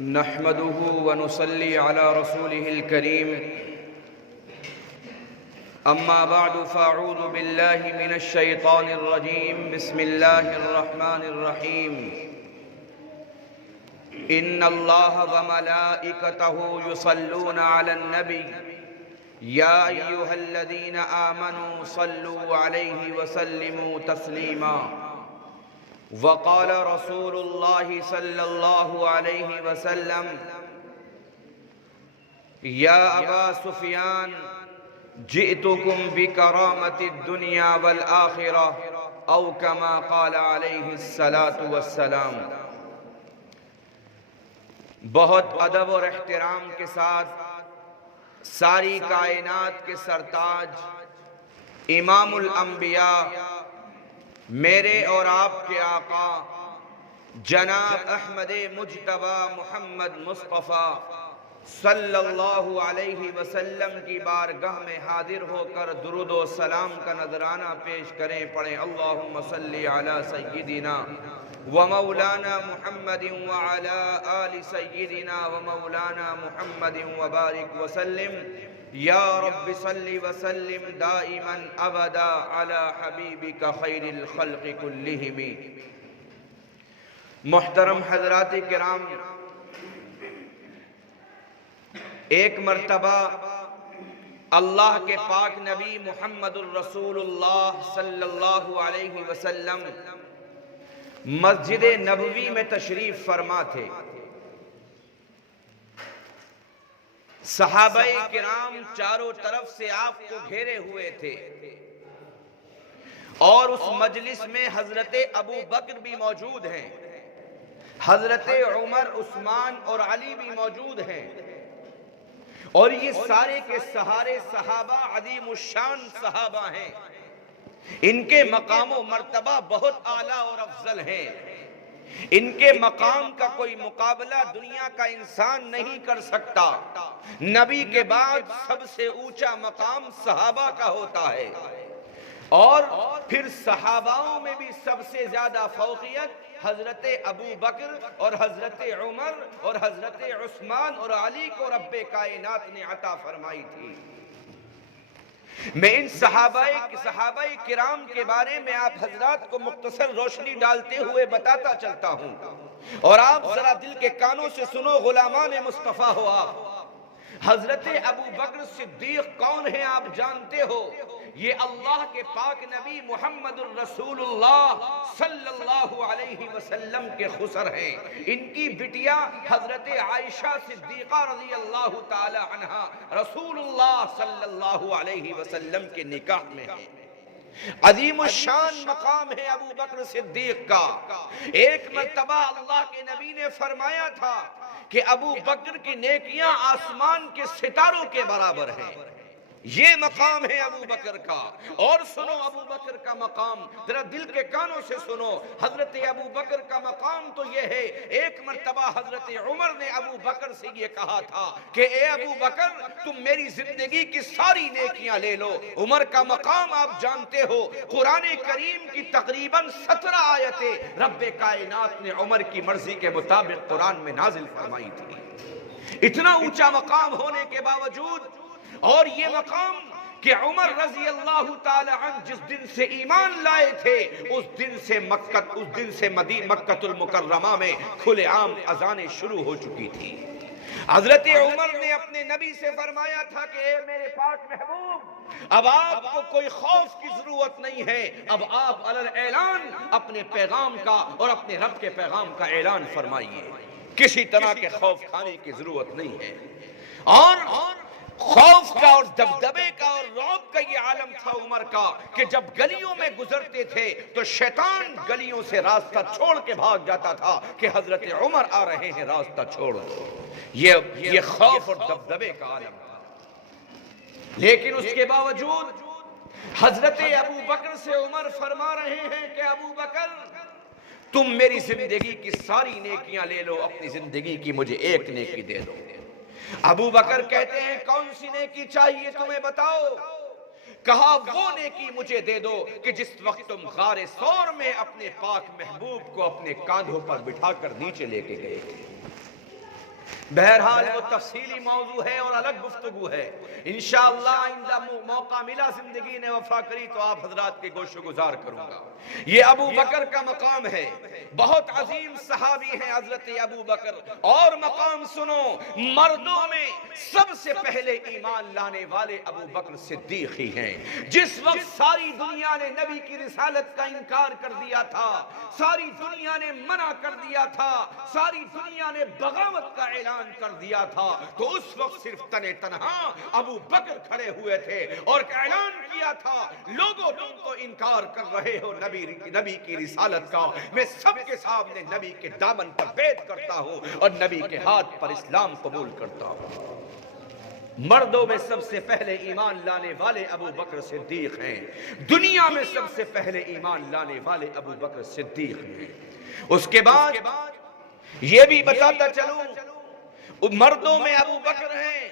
نحمده ونصلي على رسوله الكريم أما بعد فأعوذ بالله من الشيطان الرجيم بسم الله الرحمن الرحيم إن الله وملائكته يصلون على النبي يا أيها الذين آمنوا صلوا عليه وسلموا تسليما وقال رسول الله صلى الله عليه وسلم يا أبا سفيان جئتكم بكرامة الدنيا والآخرة أو كما قال عليه الصلاة والسلام۔ بہت ادب اور احترام کے ساتھ ساری کائنات کے سرتاج امام الانبیاء میرے اور آپ کے آقا جناب احمد مجتبی محمد مصطفیٰ صلی اللہ علیہ وسلم کی بارگاہ میں حاضر ہو کر درود و سلام کا نذرانہ پیش کریں، پڑھیں اللہم صلی علی سیدنا و مولانا محمد وعلی آل سیدنا و مولانا محمد وبارک وسلم یا رب صلی وسلم دائما ابدا علی حبیبک خیر الخلق کلہم۔ محترم حضرات کرام، ایک مرتبہ اللہ کے پاک نبی محمد الرسول اللہ صلی اللہ علیہ وسلم مسجد نبوی میں تشریف فرما تھے۔ صحابہ کرام چاروں طرف سے آپ کو گھیرے ہوئے تھے اور اس مجلس میں حضرت ابو بکر بھی موجود ہیں، حضرت عمر، عثمان اور علی بھی موجود ہیں، اور یہ سارے کے سہارے صحابہ عظیم الشان صحابہ ہیں، ان کے مقام و مرتبہ بہت اعلیٰ اور افضل ہیں، ان کے مقام کا کوئی مقابلہ دنیا کا انسان نہیں کر سکتا۔ نبی کے بعد سب سے اونچا مقام صحابہ کا ہوتا ہے، اور پھر صحاباؤں میں بھی سب سے زیادہ فوقیت حضرت ابو بکر اور حضرت عمر اور حضرت عثمان اور علی کو رب کائنات نے عطا فرمائی تھی۔ میں ان صحابہ کرام کے بارے میں آپ حضرات کو مختصر روشنی ڈالتے ہوئے بتاتا چلتا ہوں، اور آپ ذرا دل کے کانوں سے سنو، غلامان مصطفیٰ ہو آپ۔ حضرت ابو بکر صدیق کون ہیں آپ جانتے ہو؟ یہ اللہ کے پاک نبی محمد الرسول اللہ صلی اللہ علیہ وسلم کے خسر ہیں۔ ان کی بٹیا حضرت عائشہ صدیقہ رضی اللہ تعالی عنہا رسول اللہ صلی اللہ علیہ وسلم کے نکاح میں ہیں۔ عظیم الشان مقام ہے ابو بکر صدیق کا۔ ایک مرتبہ اللہ کے نبی نے فرمایا تھا کہ ابو بکر کی نیکیاں آسمان کے ستاروں کے برابر ہیں، یہ مقام ہے ابو بکر کا۔ اور سنو ابو بکر کا مقام، ذرا دل کے کانوں سے سنو، حضرت ابو بکر کا مقام تو یہ ہے، ایک مرتبہ حضرت عمر نے ابو بکر سے یہ کہا تھا کہ اے ابو بکر تم میری زندگی کی ساری نیکیاں لے لو۔ عمر کا مقام آپ جانتے ہو، قرآن کریم کی تقریباً 17 آیتیں رب کائنات نے عمر کی مرضی کے مطابق قرآن میں نازل فرمائی تھی۔ اتنا اونچا مقام ہونے کے باوجود، اور یہ مقام کہ عمر رضی اللہ تعالی عنہ جس دن سے ایمان لائے تھے اس دن سے مکہ المکرمہ میں کھلے عام اذانیں شروع ہو چکی تھی۔ حضرت عمر نے اپنے نبی سے فرمایا تھا کہ اے میرے پاک محبوب، اب آپ کو کوئی خوف کی ضرورت نہیں ہے، اب آپ علی الاعلان اپنے پیغام کا اور اپنے رب کے پیغام کا اعلان فرمائیے، کسی طرح کے خوف کھانے کی ضرورت نہیں ہے۔ اور خوف کا اور دبدبے کا اور رعب کا یہ عالم تھا عمر کا کہ جب گلیوں میں گزرتے تھے تو شیطان گلیوں سے راستہ چھوڑ کے بھاگ جاتا تھا کہ حضرت عمر آ رہے ہیں، راستہ چھوڑ دو۔ یہ خوف اور دبدبے کا عالم تھا، لیکن اس کے باوجود حضرت ابو بکر سے عمر فرما رہے ہیں کہ ابو بکر تم میری زندگی کی ساری نیکیاں لے لو، اپنی زندگی کی مجھے ایک نیکی دے دو۔ ابو بکر کہتے ہیں کون سی نیکی چاہیے تمہیں بتاؤ؟ کہا وہ نیکی مجھے دے دو کہ جس وقت تم غار ثور میں اپنے پاک محبوب کو اپنے کاندھوں پر بٹھا کر نیچے لے کے گئے تھے۔ بہرحال وہ تفصیلی موضوع ہے اور الگ گفتگو ہے، انشاءاللہ آئندہ موقع ملا زندگی نے وفا کری تو آپ حضرات کے گوش گزار کروں گا۔ یہ ابو بکر کا مقام ہے، بہت عظیم صحابی ہیں حضرت ابو بکر، اور مقام سنو، مردوں میں سب سے پہلے ایمان لانے والے ابو بکر صدیق ہی ہیں۔ جس وقت ساری دنیا نے نبی کی رسالت کا انکار کر دیا تھا، ساری دنیا نے منع کر دیا تھا، ساری دنیا نے بغاوت کا اعلان کر دیا تھا، تو اس وقت صرف تنہا ابو بکر کھڑے ہوئے تھے اور اعلان کیا تھا، لوگوں تم تو انکار کر رہے ہو نبی کی رسالت کا، میں سب کے سامنے نبی کے دامن پر بیعت کرتا ہوں اور نبی کے ہاتھ پر اسلام قبول کرتا ہوں۔ مردوں میں سب سے پہلے ایمان لانے والے ابو بکر صدیق ہیں، دنیا میں سب سے پہلے ایمان لانے والے ابو بکر صدیق ہیں۔ اس کے بعد یہ بھی بتاتا چلوں، مردوں میں ابو بکر ہیں،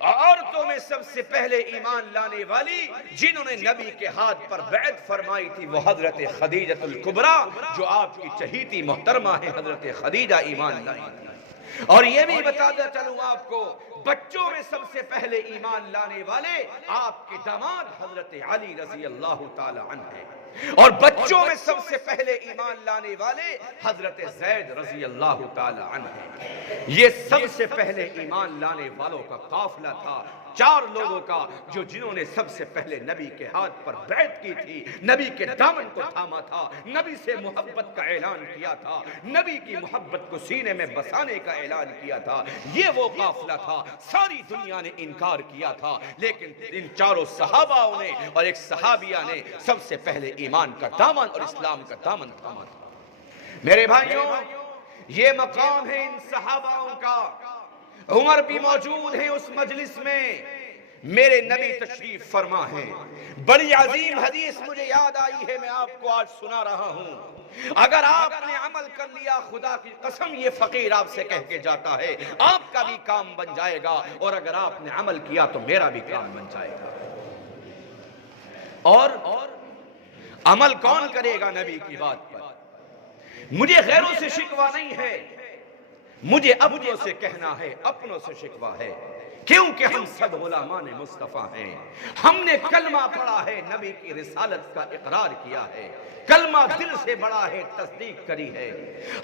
عورتوں میں سب سے پہلے ایمان لانے والی جنہوں نے نبی کے ہاتھ پر بیعت فرمائی تھی وہ حضرت خدیجہ الکبریٰ، جو آپ کی چہیتی محترمہ ہے حضرت خدیجہ ایمان لائی تھی۔ اور یہ بھی بتاتا چلوں آپ کو، بچوں میں سب سے پہلے ایمان لانے والے آپ کے داماد حضرت علی رضی اللہ تعالی عنہ ہیں، اور بچوں میں سب سے پہلے ایمان لانے والے حضرت زید رضی اللہ تعالی عنہ ہیں۔ یہ سب سے پہلے ایمان لانے والوں کا قافلہ تھا، 4 لوگوں کا، جنہوں نے سب سے پہلے نبی کے ہاتھ پر بیعت کی تھی، نبی کے دامن کو تھاما تھا، نبی سے محبت کا اعلان کیا تھا، نبی کی محبت کو سینے میں بسانے کا اعلان کیا تھا۔ یہ وہ قافلہ تھا، ساری دنیا نے انکار کیا تھا، لیکن ان 4 صحابہ نے اور ایک صحابیہ نے سب سے پہلے ایمان کا دامن اور اسلام کا دامن تھاما تھا۔ میرے بھائیوں، یہ مقام ہے ان صحاباؤں کا۔ عمر بھی موجود ہیں اس مجلس میں، میرے نبی تشریف فرما ہے۔ بڑی عظیم حدیث مجھے یاد آئی ہے، میں آپ کو آج سنا رہا ہوں۔ اگر آپ نے عمل کر لیا، خدا کی قسم یہ فقیر آپ سے کہہ کے جاتا ہے، آپ کا بھی کام بن جائے گا، اور اگر آپ نے عمل کیا تو میرا بھی کام بن جائے گا۔ اور عمل کون کرے گا نبی کی بات پر؟ مجھے غیروں سے شکوہ نہیں ہے، مجھے اپنوں سے کہنا ہے، اپنوں سے شکوہ ہے، کیونکہ ہم سب غلامان مصطفیٰ ہیں۔ ہم نے کلمہ پڑھا ہے، نبی کی رسالت کا اقرار کیا ہے، کلمہ دل سے بڑا ہے، تصدیق کری ہے۔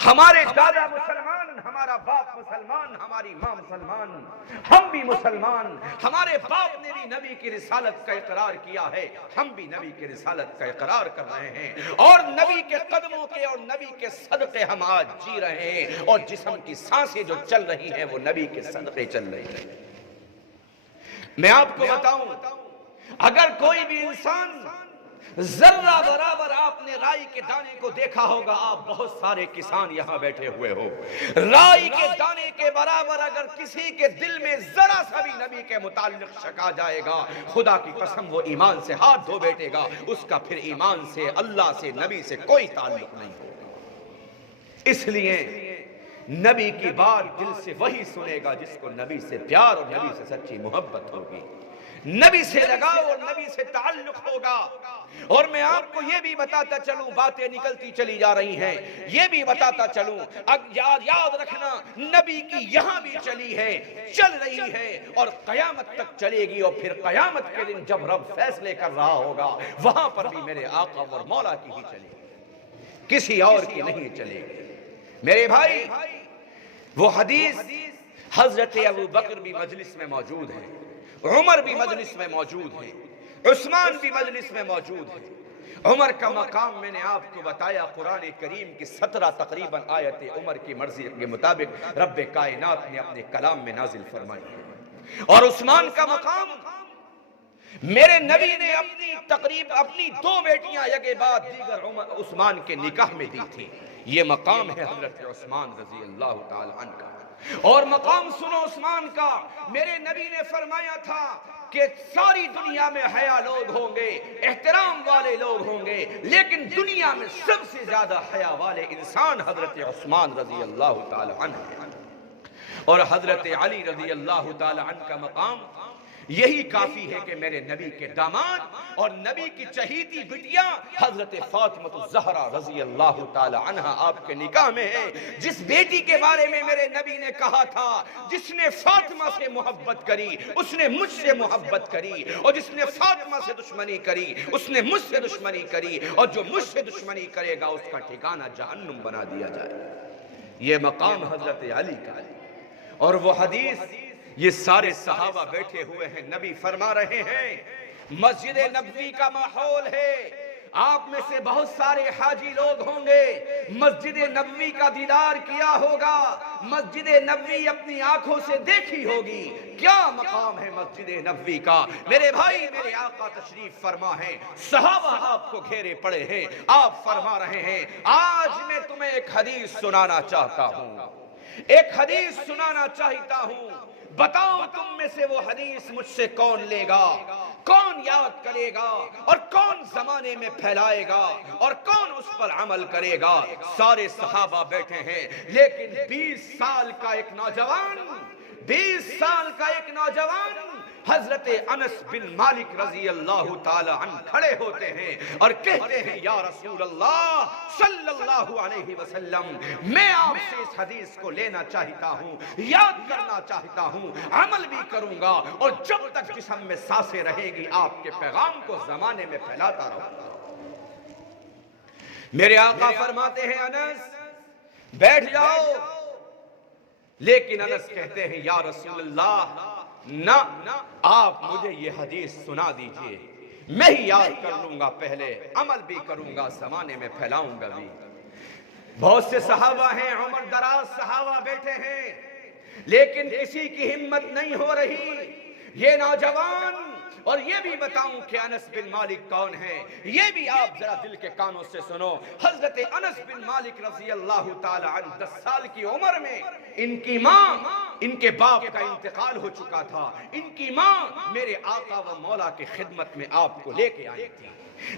ہمارے دادا مسلمان، ہمارا باپ مسلمان، ہماری ماں مسلمان، ہم بھی مسلمان، ہمارے باپ نے بھی نبی کی رسالت کا اقرار کیا ہے، ہم بھی نبی کی رسالت کا اقرار کر رہے ہیں، اور نبی کے قدموں کے اور نبی کے صدقے ہم آج جی رہے ہیں، اور جسم کی سانسیں جو چل رہی ہیں وہ نبی کے صدقے چل رہی ہیں۔ میں آپ کو بتاؤں، اگر کوئی بھی انسان ذرہ برابر آپ نے رائی کے دانے کو دیکھا ہوگا، آپ بہت سارے کسان یہاں بیٹھے ہوئے ہو، رائی کے دانے کے برابر اگر کسی کے دل میں ذرا سا بھی نبی کے متعلق شک آ جائے گا، خدا کی قسم وہ ایمان سے ہاتھ دھو بیٹھے گا، اس کا پھر ایمان سے، اللہ سے، نبی سے کوئی تعلق نہیں ہوگا۔ اس لیے نبی کی بات دل سے وہی سنے گا جس کو نبی سے پیار اور نبی سے سچی محبت ہوگی، نبی سے لگاؤ اور نبی سے تعلق ہوگا۔ اور میں آپ کو یہ بھی بتاتا چلوں، باتیں نکلتی چلی جا رہی ہیں، یہ بھی بتاتا چلوں، یاد رکھنا نبی کی یہاں بھی چلی ہے، چل رہی ہے، اور قیامت تک چلے گی، اور پھر قیامت کے دن جب رب فیصلے کر رہا ہوگا وہاں پر بھی میرے آقا اور مولا کی ہی چلے گی، کسی اور کی نہیں چلے گی۔ میرے بھائی، وہ حدیث حضرت ابو بکر بھی مجلس میں موجود ہے، عمر بھی مجلس میں موجود ہے، عثمان بھی مجلس میں موجود ہے۔ عمر کا مقام میں نے آپ کو بتایا، قرآن کریم کی 17 تقریباً آیتیں عمر کی مرضی کے مطابق رب کائنات نے اپنے کلام میں نازل فرمائی ہے۔ اور عثمان کا مقام، میرے نبی نے اپنی 2 بیٹیاں یکے بعد دیگر عثمان کے نکاح میں دی تھی، یہ مقام ہے حضرت عثمان رضی اللہ تعالی عنہ کا۔ اور مقام سنو عثمان کا، میرے نبی نے فرمایا تھا کہ ساری دنیا میں حیا لوگ ہوں گے، احترام والے لوگ ہوں گے، لیکن دنیا میں سب سے زیادہ حیا والے انسان حضرت عثمان رضی اللہ تعالی عنہ ہیں۔ اور حضرت علی رضی اللہ تعالی عنہ کا مقام، یہی کافی ہے کہ میرے نبی کے داماد اور نبی کی چہیتی بٹیا حضرت فاطمہ الزہرا رضی اللہ تعالی عنہ آپ کے نکاح میں ہے. جس بیٹی کے بارے میں میرے نبی نے کہا تھا جس نے فاطمہ سے محبت کری اس نے مجھ سے محبت کری، اور جس نے فاطمہ سے دشمنی کری اس نے مجھ سے دشمنی کری، اور جو مجھ سے دشمنی کرے گا اس کا ٹھکانہ جہنم بنا دیا جائے. یہ مقام حضرت علی کا ہے. اور وہ حدیث، یہ سارے صحابہ بیٹھے ہوئے ہیں، نبی فرما رہے ہیں مسجد نبوی کا ماحول ہے. آپ میں سے بہت سارے حاجی لوگ ہوں گے، مسجد نبوی کا دیدار کیا ہوگا، مسجد نبوی اپنی آنکھوں سے دیکھی ہوگی. کیا مقام ہے مسجد نبوی کا. میرے بھائی، میرے آقا تشریف فرما ہے، صحابہ آپ کو گھیرے پڑے ہیں، آپ فرما رہے ہیں آج میں تمہیں ایک حدیث سنانا چاہتا ہوں، ایک حدیث سنانا چاہتا ہوں. بتاؤ تم میں سے وہ حدیث مجھ سے کون لے گا، کون یاد کرے گا، اور کون زمانے میں پھیلائے گا، اور کون اس پر عمل کرے گا. سارے صحابہ بیٹھے ہیں، لیکن 20 سال کا ایک نوجوان، 20 سال کا ایک نوجوان حضرت انس بن مالک رضی اللہ تعالی عنہ کھڑے ہوتے ہیں اور کہتے ہیں یا رسول اللہ صلی اللہ علیہ وسلم، میں آپ سے اس حدیث کو لینا چاہتا ہوں، یاد کرنا چاہتا ہوں، عمل بھی کروں گا، اور جب تک جسم میں سانسیں رہیں گی آپ کے پیغام کو زمانے میں پھیلاتا رہوں گا. میرے آقا فرماتے ہیں انس بیٹھ جاؤ، لیکن انس کہتے ہیں یا رسول اللہ نہ، آپ مجھے یہ حدیث سنا دیجئے، میں ہی یاد کر لوں گا، پہلے عمل بھی کروں گا، زمانے میں پھیلاؤں گا بھی. بہت سے صحابہ ہیں، عمر دراز صحابہ بیٹھے ہیں، لیکن کسی کی ہمت نہیں ہو رہی. یہ نوجوان، اور یہ بھی بتاؤں کہ انس بن مالک کون ہے، یہ بھی آپ ذرا دل کے کانوں سے سنو. حضرت انس بن مالک رضی اللہ تعالی عنہ 10 سال کی عمر میں ان کی ماں، ان کے باپ کا انتقال ہو چکا تھا. ان کی ماں میرے آقا و مولا کی خدمت میں آپ کو لے کے آئی تھی،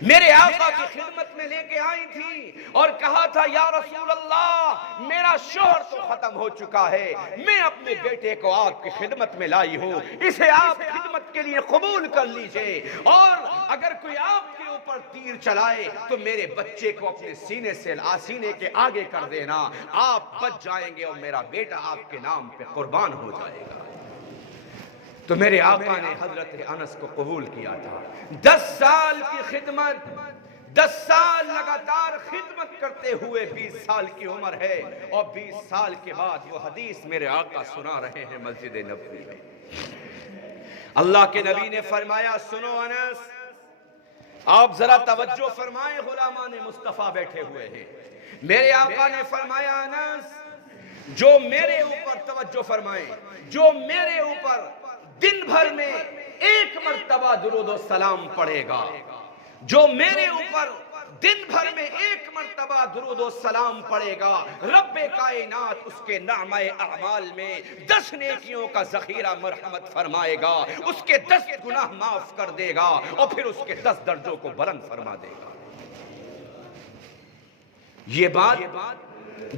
میرے آقا کی خدمت میں لے کے آئی تھی اور کہا تھا یا رسول اللہ میرا شوہر تو ختم ہو چکا ہے، میں اپنے بیٹے کو آپ کی خدمت میں لائی ہوں، اسے آپ خدمت کے لیے قبول کر لیجئے، اور اگر کوئی آپ کے اوپر تیر چلائے تو میرے بچے کو اپنے سینے سے سینے کے آگے کر دینا، آپ بچ جائیں گے اور میرا بیٹا آپ کے نام پہ قربان ہو جائے گا. تو میرے آقا نے حضرت انس کو قبول کیا تھا. 10 سال کی خدمت، 10 سال لگاتار خدمت کرتے ہوئے 20 سال کی عمر ہے، اور 20 سال کے بعد وہ حدیث میرے آقا سنا رہے ہیں مسجد نبوی میں. اللہ کے نبی نے فرمایا سنو انس، آپ ذرا توجہ فرمائیں، غلامان مصطفیٰ بیٹھے ہوئے ہیں. میرے آقا نے فرمایا انس جو میرے اوپر، توجہ فرمائیں، جو میرے اوپر دن بھر میں 1 مرتبہ درود و سلام پڑھے گا، جو میرے اوپر دن بھر میں 1 مرتبہ درود و سلام پڑھے گا، رب کائنات اس کے نامہ اعمال میں 10 نیکیوں کا ذخیرہ مرحمت فرمائے گا، اس کے 10 گناہ معاف کر دے گا، اور پھر اس کے 10 درجوں کو بلند فرما دے گا. یہ بات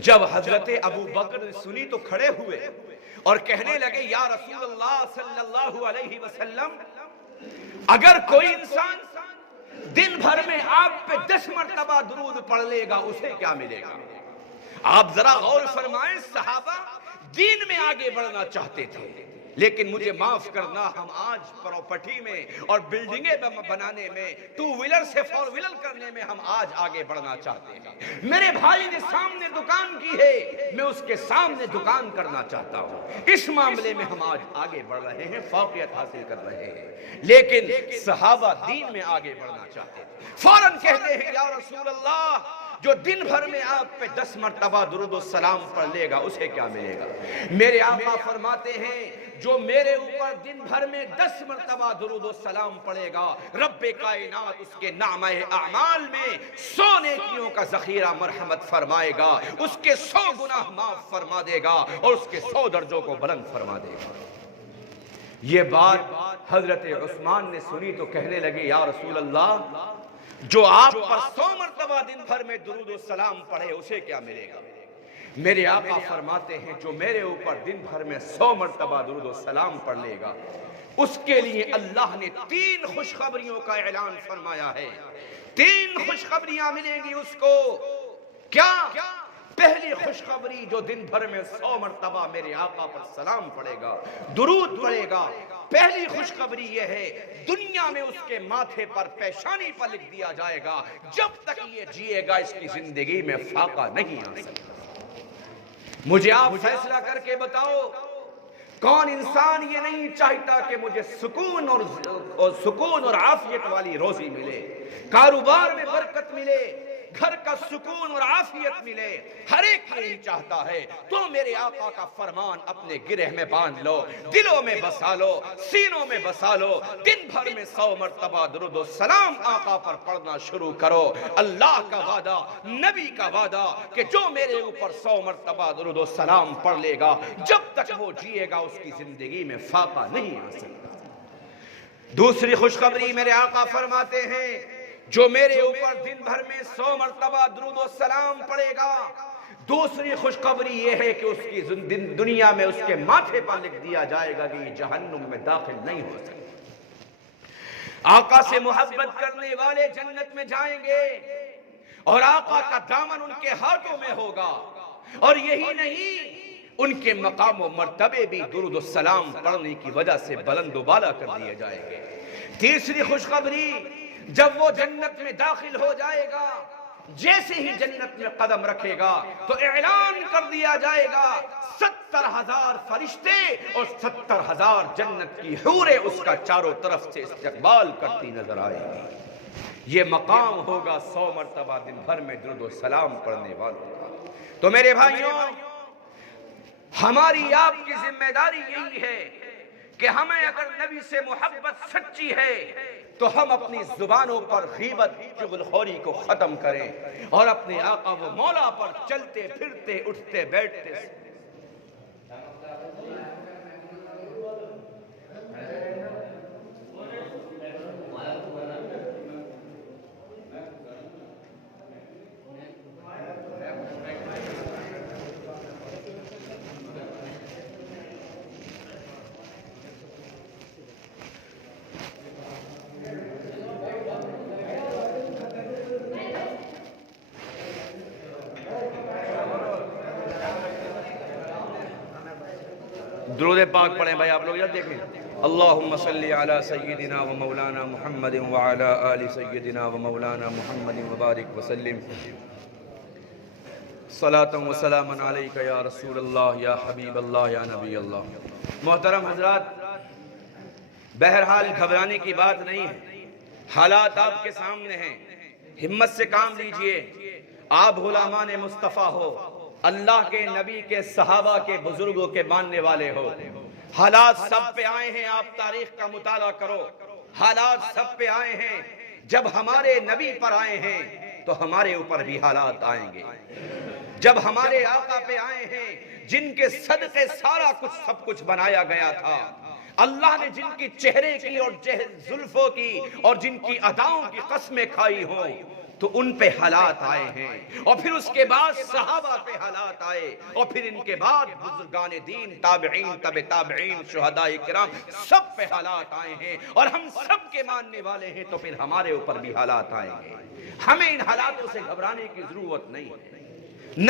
جب حضرت ابو بکر نے سنی تو کھڑے ہوئے اور کہنے لگے یا رسول اللہ صلی اللہ علیہ وسلم، اگر کوئی انسان دن بھر میں آپ پہ 10 مرتبہ درود پڑھ لے گا اسے کیا ملے گا؟ آپ ذرا غور فرمائیں، صحابہ دین میں آگے بڑھنا چاہتے تھے، لیکن مجھے معاف کرنا، ہم آج پراپرٹی میں اور بلڈنگیں بنانے میں، 2 ویلر سے 4 ویلر کرنے میں ہم آج آگے بڑھنا چاہتے ہیں. میرے بھائی نے سامنے دکان کی ہے، میں اس کے سامنے دکان کرنا چاہتا ہوں. اس معاملے میں ہم آج آگے بڑھ رہے ہیں، فوقیت حاصل کر رہے ہیں، لیکن صحابہ دین میں آگے بڑھنا چاہتے ہیں. فوراً کہتے ہیں یا رسول اللہ جو دن بھر میں آپ پہ 10 مرتبہ درود و سلام پڑھ لے گا اسے کیا ملے گا؟ میرے آقا فرماتے ہیں جو میرے اوپر دن بھر میں 10 مرتبہ درود و سلام پڑھے گا، رب کائنات اس کے نامہ اعمال میں 100 نیکیوں کا ذخیرہ مرحمت فرمائے گا، اس کے 100 گناہ معاف فرما دے گا، اور اس کے 100 درجوں کو بلند فرما دے گا. یہ بات حضرت عثمان نے سنی تو کہنے لگے یا رسول اللہ جو آپ پر 100 مرتبہ دن بھر میں درود و سلام پڑھے اسے کیا ملے گا؟ میرے آقا فرماتے ہیں جو میرے اوپر دن بھر میں 100 مرتبہ درود و سلام پڑھ لے گا اس کے لیے اللہ نے 3 خوشخبریوں کا اعلان فرمایا ہے. 3 خوشخبریاں ملیں گی اس کو. کیا؟ پہلی خوشخبری جو دن بھر میں 100 مرتبہ میرے آقا پر سلام پڑے گا، درود پڑے گا، پہلی خوشخبری یہ ہے دنیا میں اس کے ماتھے پر پیشانی پر لکھ دیا جائے گا جب تک یہ جیے گا اس کی زندگی میں فاقہ نہیں آ سکتا. مجھے آپ فیصلہ کر کے بتاؤ کون انسان یہ نہیں چاہتا کہ مجھے سکون اور عافیت والی روزی ملے، کاروبار میں برکت ملے، گھر کا سکون اور عافیت ملے. ہر ایک یہی چاہتا ہے. تو میرے آقا کا فرمان اپنے گرہ میں باندھ لو، دلوں میں بسا لو، سینوں میں بسا لو. دن بھر میں 100 مرتبہ درود و سلام آقا پر پڑھنا شروع کرو. اللہ کا وعدہ، نبی کا وعدہ کہ جو میرے اوپر 100 مرتبہ درود و سلام پڑھ لے گا جب تک وہ جیے گا اس کی زندگی میں فاقہ نہیں آ سکتا. دوسری خوشخبری میرے آقا فرماتے ہیں جو میرے اوپر دن بھر میں 100 مرتبہ درود و سلام پڑے گا، دوسری خوشخبری یہ ہے کہ اس کی دنیا میں اس کے ماتھے پر لکھ دیا جائے گا کہ یہ جہنم میں داخل نہیں ہو سکتا. آقا سے محبت کرنے والے جنت میں جائیں گے اور آقا کا دامن ان کے ہاتھوں میں ہوگا. اور یہی نہیں، ان کے مقام و مرتبے بھی درود و سلام پڑھنے کی وجہ سے بلند و بالا کر دیے جائیں گے. تیسری خوشخبری جب وہ جنت میں داخل ہو جائے گا، جیسے ہی جنت میں قدم رکھے گا تو اعلان کر دیا جائے گا 70,000 فرشتے اور 70,000 جنت کی حوریں اس کا چاروں طرف سے استقبال کرتی نظر آئے گی. یہ مقام ہوگا 100 مرتبہ دن بھر میں درود و سلام پڑھنے والوں کا. تو میرے بھائیوں، ہماری آپ کی ذمہ داری یہی ہے کہ ہمیں اگر نبی سے محبت سچی ہے تو ہم اپنی زبانوں پر غیبت چغلخوری کو ختم کریں اور اپنے آقا و مولا پر چلتے پھرتے اٹھتے بیٹھتے درود پاک پڑھیں. بھائی آپ لوگ ادھر دیکھیں. اللہم صلی علی سیدنا و مولانا محمد وعلی آل سیدنا و مولانا محمد وبارک وسلم. صلاۃ و سلام علیک یا رسول اللہ یا حبیب اللہ یا نبی اللہ. محترم حضرات، بہرحال گھبرانے کی بات نہیں ہے. حالات آپ کے سامنے ہیں. ہمت سے کام لیجئے. آپ غلامان مصطفیٰ ہو، اللہ کے نبی کے صحابہ کے بزرگوں کے ماننے والے ہو. حالات سب پہ آئے ہیں. آپ تاریخ کا مطالعہ کرو. حالات سب پہ آئے ہیں. جب ہمارے نبی پر آئے ہیں تو ہمارے اوپر بھی حالات آئیں گے. جب ہمارے آقا پہ آئے ہیں جن کے صدقے سارا کچھ سب کچھ بنایا گیا تھا، اللہ نے جن کی چہرے کی اور زلفوں کی اور جن کی اداؤں کی قسمیں کھائی ہوں تو ان پہ حالات آئے ہیں. اور پھر اس کے بعد صحابہ پہ حالات آئے اور پھر ان کے بعد بزرگان دین، تابعین، تبع تابعین، شہداء کرام، سب پہ حالات آئے ہیں اور ہم سب کے ماننے والے ہیں تو پھر ہمارے اوپر بھی حالات آئیں گے. ہمیں ان حالاتوں سے گھبرانے کی ضرورت نہیں ہے.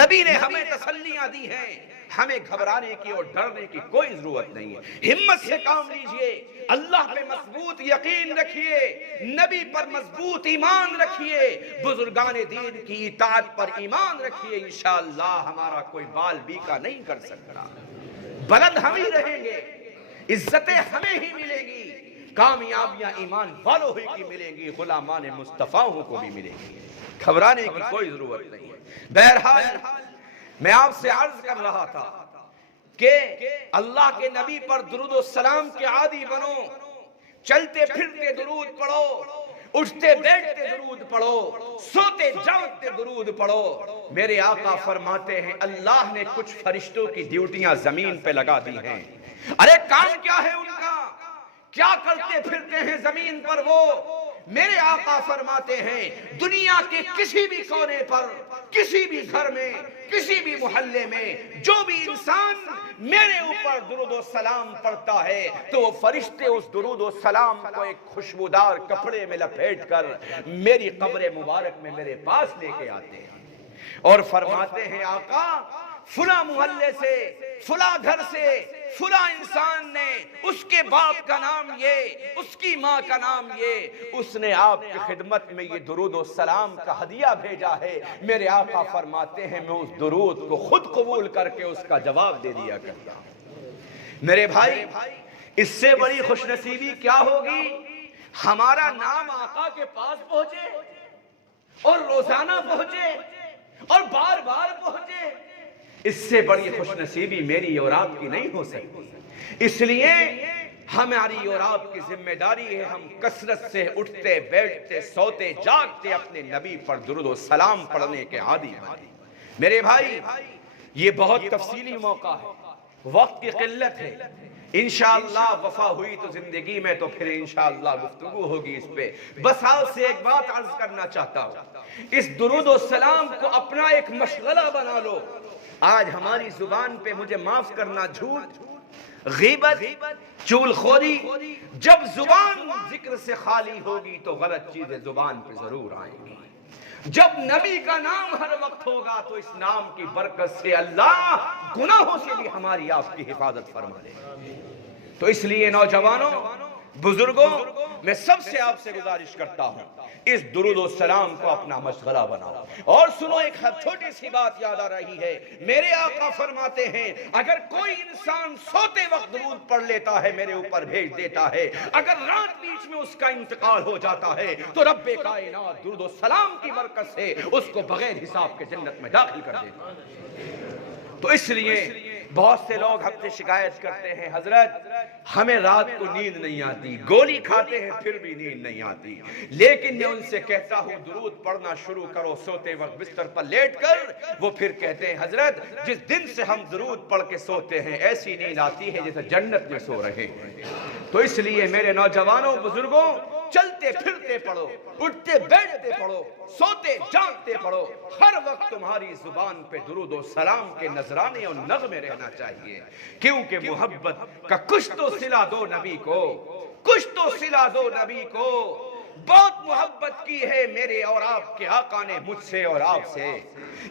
نبی نے ہمیں تسلیاں دی ہیں. ہمیں گھبرانے کی اور ڈرنے کی کوئی ضرورت نہیں ہے. ہمت سے کام لیجئے. اللہ پہ مضبوط یقین رکھیے، نبی پر مضبوط ایمان رکھیے، بزرگان دین کی اطاعت پر ایمان رکھیے. انشاءاللہ ہمارا کوئی بال بیکا نہیں کر سکتا. بلند ہم ہی رہیں گے، عزتیں ہمیں ہی ملیں گی، کامیابیاں ایمان والوں ہی کی ملیں گی، غلامان مصطفیٰ کو بھی ملیں گی. گھبرانے کی کوئی ضرورت نہیں ہے. بہرحال میں آپ سے عرض کر رہا تھا کہ اللہ کے نبی پر درود و سلام کے عادی بنو. چلتے پھرتے درود پڑھو، اٹھتے بیٹھتے درود پڑھو، سوتے جاگتے درود پڑھو. میرے آقا فرماتے ہیں اللہ نے کچھ فرشتوں کی ڈیوٹیاں زمین پہ لگا دی ہیں. ارے کام کیا ہے ان کا؟ کیا کرتے پھرتے ہیں زمین پر وہ؟ میرے آقا فرماتے ہیں دنیا کے کسی بھی کونے پر، کسی بھی گھر میں، کسی بھی محلے میں جو بھی انسان میرے اوپر درود و سلام پڑھتا ہے تو وہ فرشتے اس درود و سلام کو ایک خوشبودار کپڑے میں لپیٹ کر میری قبر مبارک میں میرے پاس لے کے آتے ہیں اور فرماتے ہیں آقا فلاں محلے سے فلاں گھر سے فلاں انسان نے اس کے باپ کا نام یہ اس کی ماں کا نام یہ اس نے آپ کی خدمت میں یہ درود و سلام کا ہدیہ بھیجا ہے میرے آقا فرماتے ہیں میں اس درود کو خود قبول کر کے اس کا جواب دے دیا کرتا ہوں میرے بھائی اس سے بڑی خوش نصیبی کیا ہوگی ہمارا نام آقا کے پاس پہنچے اور روزانہ پہنچے اور بار بار پہنچے اس سے بڑی خوش نصیبی میری اور آپ کی نہیں ہو سکتی اس لیے ہماری اور آپ کی ذمہ داری ہے ہم کثرت سے اٹھتے بیٹھتے سوتے جاگتے اپنے نبی پر درود و سلام پڑھنے کے عادی بنیں میرے بھائی یہ بہت تفصیلی موقع ہے وقت کی قلت ہے انشاءاللہ وفا ہوئی تو زندگی میں تو پھر انشاءاللہ گفتگو ہوگی اس پہ بس آپ سے ایک بات عرض کرنا چاہتا ہوں اس درود و سلام کو اپنا ایک مشغلہ بنا لو آج ہماری زبان پہ مجھے معاف کرنا جھوٹ غیبت چغل خوری جب زبان ذکر سے خالی ہوگی تو غلط چیزیں زبان پہ ضرور آئیں گی جب نبی کا نام ہر وقت ہوگا تو اس نام کی برکت سے اللہ گناہوں سے بھی ہماری آپ کی حفاظت فرما لے تو اس لیے نوجوانوں بزرگوں میں سب سے آپ سے گزارش کرتا ہوں اس درود و سلام کو اپنا مشغلہ بناؤ اور سنو ایک چھوٹی سی بات یاد آ رہی ہے میرے آقا فرماتے ہیں اگر کوئی انسان سوتے وقت درود پڑھ لیتا ہے میرے اوپر بھیج دیتا ہے اگر رات بیچ میں اس کا انتقال ہو جاتا ہے تو رب کائنات درود و سلام کی برکت سے اس کو بغیر حساب کے جنت میں داخل کر دیتا ہے تو اس لیے بہت سے لوگ ہم سے شکایت کرتے ہیں حضرت ہمیں رات کو نیند نہیں آتی گولی کھاتے ہیں پھر بھی نیند نہیں آتی لیکن میں ان سے کہتا ہوں درود پڑھنا شروع کرو سوتے وقت بستر پر لیٹ کر وہ پھر کہتے ہیں حضرت جس دن سے ہم درود پڑھ کے سوتے ہیں ایسی نیند آتی ہے جیسے جنت میں سو رہے ہیں تو اس لیے میرے نوجوانوں بزرگوں چلتے پھرتے پڑھو اٹھتے بیٹھتے پڑھو سوتے جاگتے پڑھو ہر وقت تمہاری زبان پہ درود و سلام کے نذرانے اور نغمے رہنا چاہیے کیونکہ محبت کا کچھ تو صلہ دو نبی کو کچھ تو صلہ دو نبی کو بہت محبت کی ہے میرے اور آپ کے آقا نے مجھ سے اور آپ سے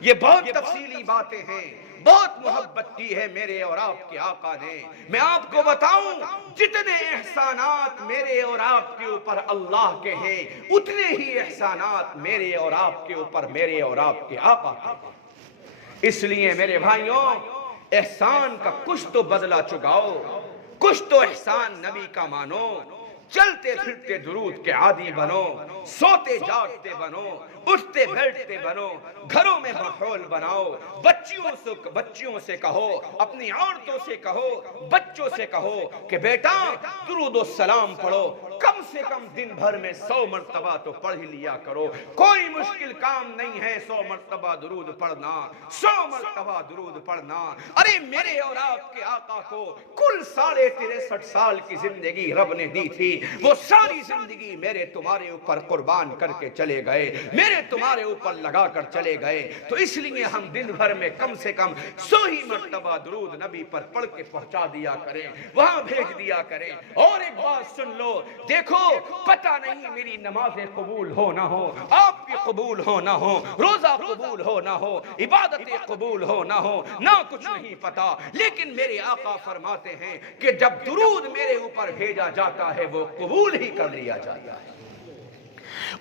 یہ بہت تفصیلی باتیں ہیں بہت محبت کی ہے میرے اور آپ کے آقا نے میں آپ کو بتاؤں جتنے احسانات میرے اور آپ کے اوپر اللہ کے ہیں اتنے ہی احسانات میرے اور آپ کے اوپر میرے اور آپ کے آقا کے اس لیے میرے بھائیوں احسان کا کچھ تو بدلہ چکاؤ کچھ تو احسان نبی کا مانو چلتے پھرتے درود کے عادی بنو سوتے جاگتے بنو اٹھتے بیٹھتے بنو گھروں میں ماحول بناؤ بچیوں سے کہو اپنی عورتوں سے کہو بچوں سے کہو کہ بیٹا درود و سلام پڑھو کم سے کم دن بھر میں 100 مرتبہ تو پڑھ لیا کرو کوئی مشکل کام نہیں ہے 100 مرتبہ درود پڑھنا 100 مرتبہ درود پڑھنا ارے میرے اور آپ کے آقا کو کل 63.5 سال کی زندگی رب نے دی تھی وہ ساری زندگی میرے تمہارے اوپر قربان کر کے چلے گئے میرے تمہارے اوپر لگا کر چلے گئے تو اس لیے ہم دن بھر میں کم سے کم 100 ہی مرتبہ درود نبی پر پڑھ کے پہنچا دیا کریں وہاں بھیج دیا کریں اور ایک بات سن لو دیکھو پتہ نہیں میری نمازیں قبول ہو نہ ہو آپ کی قبول ہو نہ ہو روزہ قبول ہو نہ ہو عبادتیں قبول ہو نہ ہو نہ کچھ نہیں پتا لیکن میرے آقا فرماتے ہیں کہ جب درود میرے اوپر بھیجا جاتا ہے وہ قبول ہی کر لیا جاتا ہے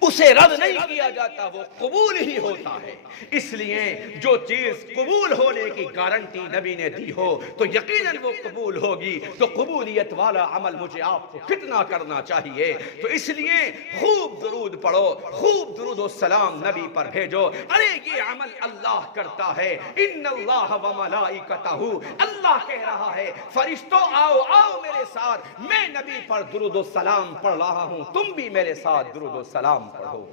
اسے رد نہیں کیا جاتا وہ قبول ہی ہوتا ہے اس لیے جو چیز قبول ہونے کی گارنٹی نبی نے دی ہو تو یقیناً وہ قبول ہوگی تو قبولیت والا عمل مجھے آپ کو کتنا کرنا چاہیے تو اس لیے خوب درود پڑھو خوب درود و سلام نبی پر بھیجو ارے یہ عمل اللہ کرتا ہے ان اللہ و ملائکتہ اللہ کہہ رہا ہے فرشتوں آؤ آؤ میرے ساتھ میں نبی پر درود و سلام پڑھ رہا ہوں تم بھی میرے ساتھ درود و سلام پڑھو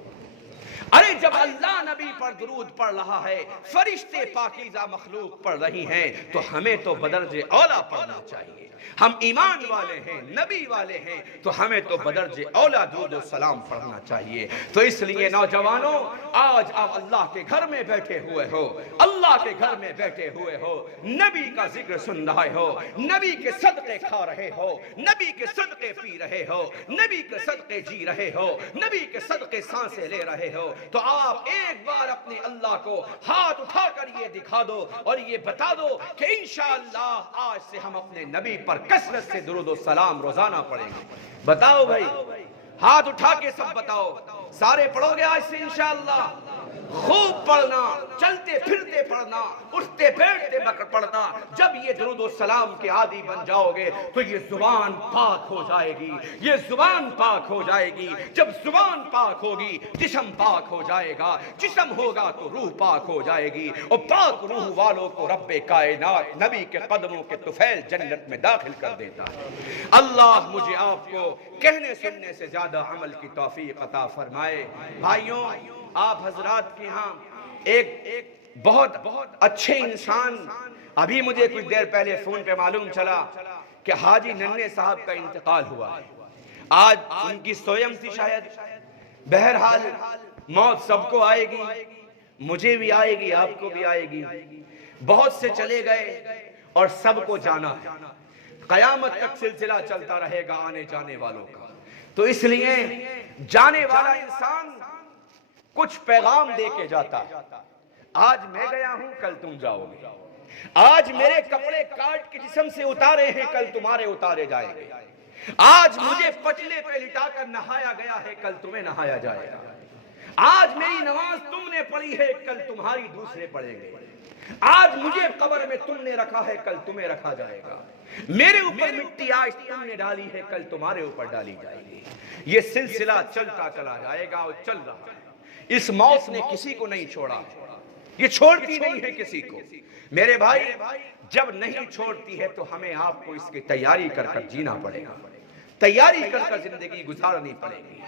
ارے جب اللہ نبی پر درود پڑھ رہا ہے، فرشتے پاکیزہ مخلوق پڑھ رہی ہیں، تو ہمیں تو بدرجہ اولا پڑھنا چاہیے۔ ہم ایمان والے ہیں، نبی والے ہیں، تو ہمیں تو بدرجہ اولا درود و سلام پڑھنا چاہیے۔ تو اس لیے نوجوانوں، آج آپ اللہ کے گھر میں بیٹھے ہوئے ہو، اللہ کے گھر میں بیٹھے ہوئے ہو، نبی کا ذکر سن رہے ہو، نبی کے صدقے کھا رہے ہو، نبی کے صدقے پی رہے ہو، نبی کے صدقے جی رہے ہو، نبی کے صدقے سانسیں لے رہے ہو، تو آپ ایک بار اپنے اللہ کو ہاتھ اٹھا کر یہ دکھا دو اور یہ بتا دو کہ انشاءاللہ آج سے ہم اپنے نبی پر کثرت سے درود و سلام روزانہ پڑھیں گے۔ بتاؤ بھائی، ہاتھ اٹھا کے سب بتاؤ، سارے پڑھو گے آج سے انشاءاللہ؟ خوب پڑھنا، چلتے پھرتے پڑھنا، اٹھتے بیٹھتے پڑھنا۔ جب یہ درود و سلام کے عادی بن جاؤ گے تو یہ زبان پاک ہو جائے گی، یہ زبان پاک ہو جائے گی۔ جب زبان پاک ہوگی جسم پاک ہو جائے گا، جسم ہوگا تو روح پاک ہو جائے گی، اور پاک روح والوں کو رب کائنات نبی کے قدموں کے طفیل جنت میں داخل کر دیتا ہے۔ اللہ مجھے آپ کو کہنے سننے سے زیادہ عمل کی توفیق عطا فرمائے۔ بھائیوں، آپ حضرات کے ہاں ایک بہت اچھے انسان، ابھی مجھے کچھ دیر پہلے فون پہ معلوم چلا کہ حاجی ننھے صاحب کا انتقال ہوا ہے۔ آج ان کی سویم تھی شاید۔ بہرحال موت سب کو آئے گی، مجھے بھی آئے گی، آپ کو بھی آئے گی۔ بہت سے چلے گئے اور سب کو جانا ہے۔ قیامت تک سلسلہ چلتا رہے گا آنے جانے والوں کا۔ تو اس لیے جانے والا انسان کچھ پیغام دے کے جاتا ہے۔ آج میں گیا ہوں، کل تم جاؤ گے۔ آج میرے کپڑے کاٹ کے جسم سے اتارے ہیں، کل تمہارے اتارے جائیں گے۔ آج مجھے پچلے پہ لٹا کر نہایا گیا ہے، کل تمہیں نہایا جائے گا۔ آج میری نماز تم نے پڑھی ہے، کل تمہاری دوسرے پڑھیں گے۔ آج مجھے قبر میں تم نے رکھا ہے، کل تمہیں رکھا جائے گا۔ میرے اوپر مٹی آج تم نے ڈالی ہے، کل تمہارے اوپر ڈالی جائے گی۔ یہ سلسلہ چلتا چلا جائے گا اور چل رہا ہے۔ اس موت نے کسی کو نہیں چھوڑا، یہ چھوڑتی نہیں ہے کسی کو۔ میرے بھائی، جب نہیں چھوڑتی ہے تو ہمیں آپ کو اس کی تیاری کر کر جینا پڑے گا، تیاری کر کر زندگی گزارنی پڑے گی۔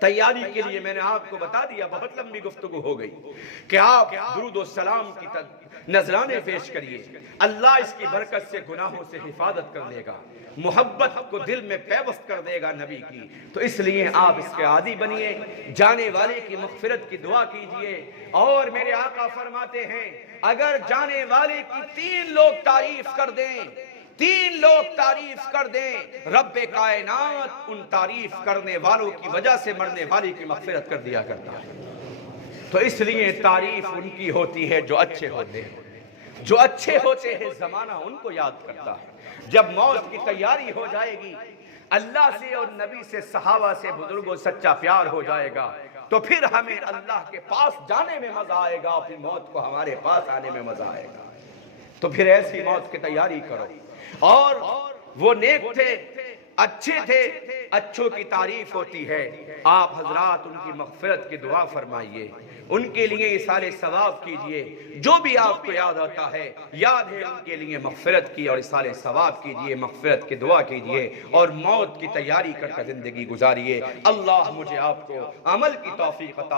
تیاری کے لیے میں نے آپ کو بتا دیا، بہت لمبی گفتگو ہو گئی، کہ آپ درود و سلام کی نذرانے پیش کریے۔ اللہ اس کی برکت سے گناہوں سے حفاظت کر لے گا، محبت کو دل میں پیوست کر دے گا نبی کی۔ تو اس لیے آپ اس کے عادی بنیے، جانے والے کی مغفرت کی دعا کیجئے۔ اور میرے آقا فرماتے ہیں، اگر جانے والے کی 3 لوگ تعریف کر دیں، 3 لوگ تعریف کر دیں، رب کائنات ان تعریف کرنے والوں کی وجہ سے مرنے والی کی مغفرت کر دیا کرتا ہے۔ تو اس لیے تعریف ان کی ہوتی ہے جو اچھے ہوتے ہیں، جو اچھے ہوتے ہیں زمانہ ان کو یاد کرتا ہے۔ جب موت کی تیاری ہو جائے گی، اللہ سے اور نبی سے، صحابہ سے، بزرگوں سچا پیار ہو جائے گا، تو پھر ہمیں اللہ کے پاس جانے میں مزہ آئے گا، پھر موت کو ہمارے پاس آنے میں مزہ آئے گا۔ تو پھر ایسی موت کی تیاری کرو۔ اور وہ نیک تھے، اچھے تھے، اچھوں کی تعریف ہوتی ہے۔ آپ حضرات ان کی مغفرت کی دعا فرمائیے، ان کے لیے اِصالِ ثواب کیجئے۔ جو بھی آپ کو یاد آتا ہے، یاد ہے ان کے لیے مغفرت کی اور اِصالِ ثواب کیجئے، مغفرت کی دعا کیجئے، اور موت کی تیاری کر کے زندگی گزاریے۔ اللہ مجھے آپ کو عمل کی توفیق عطا